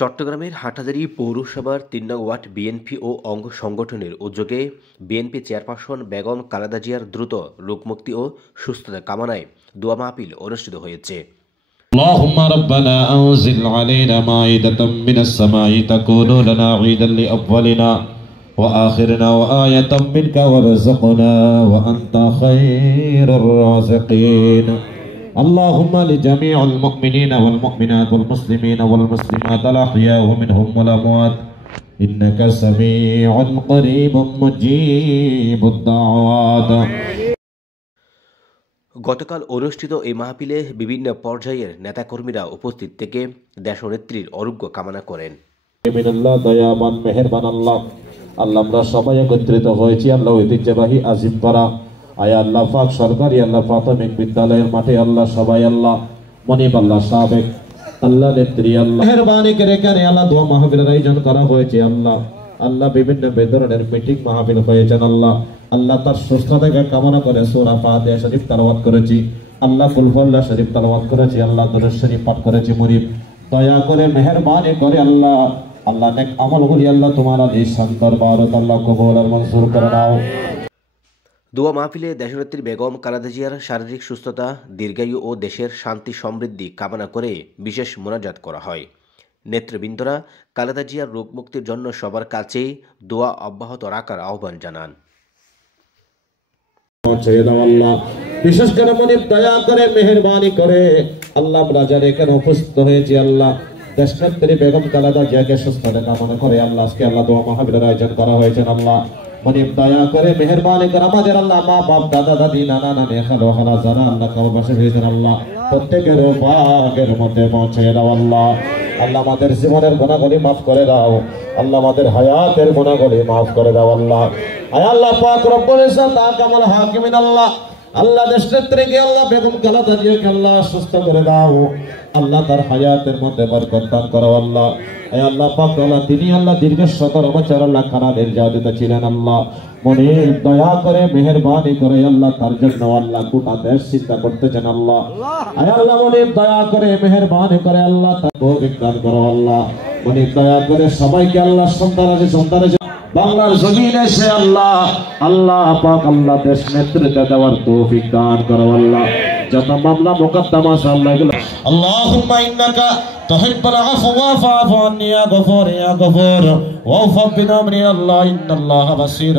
চট্টগ্রামের হাটহাজারী পৌরসভার ৩ নং ওয়ার্ড বিএনপি ও অঙ্গ সংগঠনের উদ্যোগে বিএনপি চেয়ারপারসন বেগম খালেদা জিয়ার দ্রুত রোগমুক্তি ও সুস্থতা কামনায় দোয়া মাহফিল অনুষ্ঠিত হয়েছে। اللهم ربنا أنزل علينا مائدة من السماء تكون لنا عيدا لأولنا وآخرنا وآية منك وارزقنا وأنت خير الرازقين. اللهم لجميع المؤمنين والمؤمنات والمسلمين والمسلمات الأحياء منهم والأموات إنك سميع قريب مجيب الدعوات. গতকাল অনুষ্ঠিত এই মাহফিলে বিভিন্ন পর্যায়ের নেতাকর্মীরা উপস্থিত থেকে দেশনেত্রীর আরোগ্য কামনা করেন। দয়াবান মেহেরবান আল্লাহ, আমরা সবাই একত্রিত হয়েছি আল্লাহ ঐতিহ্যবাহী আজিমপাড়া আয়া আল্লাহ পাক সরকারি আল্লাহ প্রাথমিক বিদ্যালয়ের মাঠে আল্লাহ সবাই আল্লাহ মনিব আল্লাহ সাবেক আল্লাহ নেত্রী আল্লাহ মেহেরবানি করে এখানে আল্লাহ দোয়া মাহফিলের আয়োজন করা হয়েছে। আল্লাহ বিভিন্ন ধরনের মিটিং মাহফিল হয়েছেন। আল্লাহ তার সুস্থতাকে কামনা করে সূরা ফাতিহা শরীফ তেলাওয়াত করেছি, আল্লাহ কুলহুল্লাহ শরীফ তেলাওয়াত করেছি, আল্লাহ দরুদ শরীফ পাঠ করেছি। মুরিদ দয়া করে মেহেরবানি করে আল্লাহ নেক আমলগুলি আল্লাহ তোমার আলিশান দরবারত আল্লাহ কবুল আর মনজুর করে নাও। দোয়া মাহফিলে দেশনেত্রী বেগম খালেদা জিয়ার শারীরিক সুস্থতা, দীর্ঘায়ু ও দেশের শান্তি সমৃদ্ধি কামনা করে বিশেষ মোনাজাত করা হয়। নেতৃবৃন্দরা খালেদা জিয়ার রোগমুক্তির জন্য সবার কাছেই দোয়া অব্যাহত রাখার আহ্বান জানান। বিশেষ করে মনিব দয়া করে মেহেরবানি করে আল্লাহ আমরা যারা এখানে উপস্থিত হয়েছি আল্লাহ দেশনেত্রী বেগম খালেদা জিয়াকে সুস্থতা কামনা করে আল্লাহ আজকে আল্লাহ দোয়া মাহফিলের আয়োজন করা হয়েছে। আল্লাহ মনিব দয়া করে মেহেরবানি করে আমাদের আল্লাহ মা বাপ দাদা দাদি নানা নানি খালা খালা যারা আল্লাহ কবরবাসী হয়েছেন আল্লাহ প্রত্যেকের ভাগের মধ্যে পৌঁছে দাও। আল্লাহ আমাদের জীবনের গুনাহগুলি মাফ করে দাও। আল্লাহ আমাদের হায়াতের গুনাহগুলি মাফ করে দাও। আল্লাহ পাক রব্বুল ইজ্জত আকামুল হাকিমিন আল্লাহ দেশনেত্রীকে আল্লাহ বেগম খালেদা জিয়াকে আল্লাহ সুস্থ করে দাও। আল্লাহ তার হায়াতের মধ্যে বরকত দান করো। আল্লাহ পাক তিনি আল্লাহ দীর্ঘ 17 বছর আল্লাহ খারাপ নির্যাতিত ছিলেন। মনিব দয়া করে মেহেরবানি করে আল্লাহ তার জন্য আল্লাহ গোটা দেশ চিন্তা করতেছেন। আল্লাহ মনিব দয়া করে মেহেরবানি করে আল্লাহ তার তৌফিক দান করো। মনিব দয়া করে সবাইকে আল্লাহ সন্তান বাংলার জমিনে এসে আল্লাহ পাক আল্লাহ দেশ নেতৃত্ব দেওয়ার তৌফিক দান করো। যত মামলা মুকদ্দমা আল্লাহ এগুলো আল্লাহুম্মা ইন্নাকা তুহিব্বুল আফওয়া ফা'ফু আন্নি ইয়া গফুর ওয়া ফাবিনা মিন আল্লাহ ইন্নাল্লাহা বাসীর।